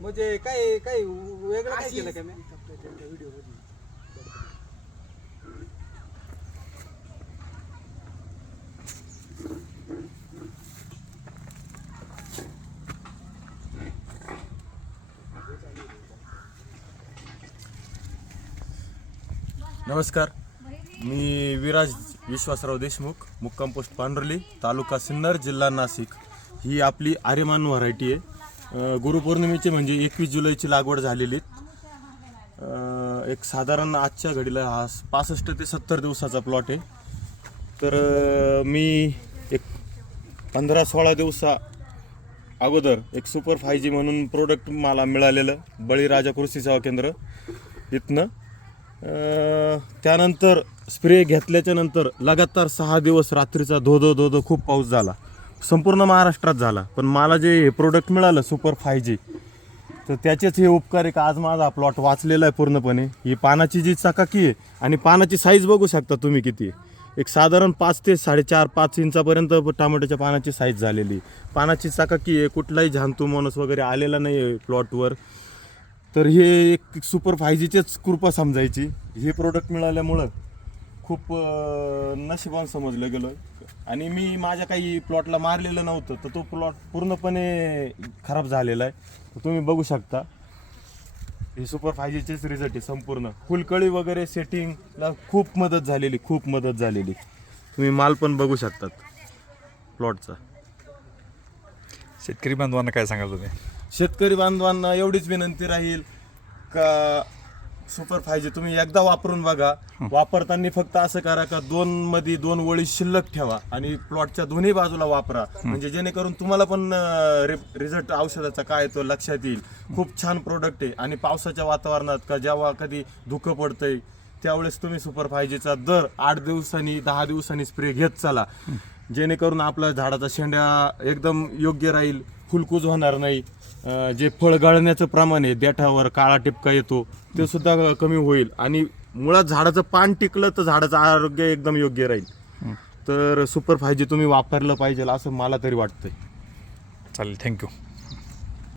म्हणजे काय काय वेगळं काय केलं का मी? नमस्कार. मी विराज विश्वासराव देशमुख मुक्काम पोस्ट पांढरली तालुका सिन्नर जिल्हा नाशिक. ही आपली आर्यमान व्हरायटी आहे. गुरुपौर्णिमेची म्हणजे एकवीस जुलैची लागवड झालेली. एक साधारण आजच्या घडीला हा पासष्ट ते सत्तर दिवसाचा प्लॉट आहे. तर मी एक पंधरा सोळा दिवसा अगोदर एक सुपर फाय जी म्हणून प्रोडक्ट मला मिळालेलं बळीराजा कृषी सेवा केंद्र इथनं. त्यानंतर स्प्रे घेतल्याच्या नंतर लगातार सहा दिवस रात्रीचा धो धो धो खूप पाऊस झाला. संपूर्ण महाराष्ट्रात झाला. पण मला जे हे प्रोडक्ट मिळालं सुपर फाय जी तर त्याचेच हे उपकार आहे का? आज माझा प्लॉट वाचलेला आहे पूर्णपणे. ही पानाची जी चकाकी आहे आणि पानाची साईज बघू शकता तुम्ही किती आहे. एक साधारण पाच ते साडेचार पाच इंचापर्यंत टमाट्याच्या पानाची साईज झालेली आहे. पानाची चकाकी आहे कुठलाही झांतू माणूस वगैरे आलेला नाही आहे प्लॉटवर तर हे एक सुपर फाय जीचेच कृपा समजायची. हे प्रोडक्ट मिळाल्यामुळं खूप नशिबान समजलं गेलो आणि मी माझ्या काही प्लॉटला मारलेलं नव्हतं तर तो प्लॉट पूर्णपणे खराब झालेला आहे. तर तुम्ही बघू शकता. हे सुपर फाय जीचेच रिझल्ट आहे संपूर्ण. फुलकळी वगैरे सेटिंगला खूप मदत झालेली खूप मदत झालेली. तुम्ही माल पण बघू शकतात प्लॉटचा. शेतकरी बांधवांना काय सांगाल तुम्ही? शेतकरी बांधवांना एवढीच विनंती राहील का सुपर फाय जी तुम्ही एकदा वापरून बघा. वापरताना फक्त असं करा का दोन मध्ये दोन ओळी शिल्लक ठेवा आणि प्लॉटच्या दोन्ही बाजूला वापरा. म्हणजे जेणेकरून तुम्हाला पण रिझल्ट औषधाचा काय तो लक्षात येईल. खूप छान प्रोडक्ट आहे. आणि पावसाच्या वातावरणात का जेव्हा कधी धुकं पडतंय त्यावेळेस तुम्ही सुपर फाय जीचा दर आठ दिवसांनी दहा दिवसांनी स्प्रे घेत चला. जेणेकरून आपला झाडाचा शेंड्या एकदम योग्य राहील फुलकूज होणार नाही. जे फळ गळण्याचं प्रमाण आहे देठावर काळा टिपका येतो ते सुद्धा कमी होईल. आणि मुळात झाडाचं पान टिकलं तर झाडाचं आरोग्य एकदम योग्य राहील. तर सुपर फाय जी तुम्ही वापरलं पाहिजे असं मला तरी वाटतंय. चालेल थँक्यू